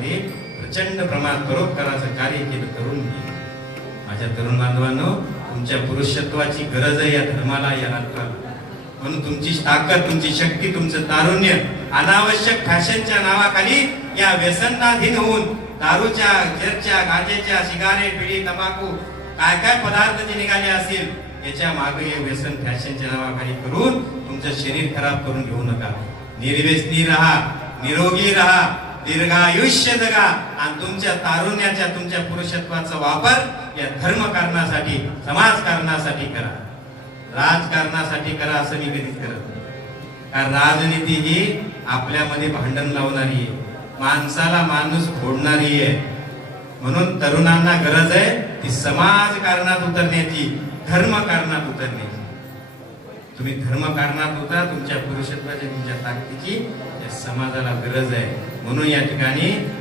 समाजामध्ये प्रचंड प्रमाणात परोपकाराचं कार्य केलं तरुणांनी. माझ्या तरुण बांधवांनो, तुमच्या पुरुषत्वाची गरज आहे या धर्माला, या राष्ट्राला. म्हणून तुमची ताकद, तुमची शक्ती, तुमचं तारुण्य अनावश्यक फॅशनच्या नावाखाली या व्यसनाधीन होऊन दारूच्या, जरच्या, गांजेच्या, सिगारेट, बिडी, तंबाखू काय काय पदार्थ जे निघाले असतील याच्या मागे हे व्यसन फॅशनच्या नावाखाली करून तुमचं शरीर खराब करून घेऊ नका. निर्व्यसनी राहा, निरोगी राहा, दीर्घायुष्य जगा आणि तुमच्या तारुण्याच्या, तुमच्या पुरुषत्वाचा वापर या धर्मकारणासाठी, समाजकारणासाठी करा. राजकारणासाठी करा असं मी कधीच करत नाही. कारण राजनीती ही आपल्यामध्ये भांडण लावणारी आहे, माणसाला माणूस फोडणारी आहे. म्हणून तरुणांना गरज आहे ती समाजकारणात उतरण्याची, धर्मकारणात उतरण्याची. तुम्ही धर्मकारणात उतरा, तुमच्या पुरुषत्वाची, तुमच्या ताकदीची या समाजाला गरज आहे. म्हणून या ठिकाणी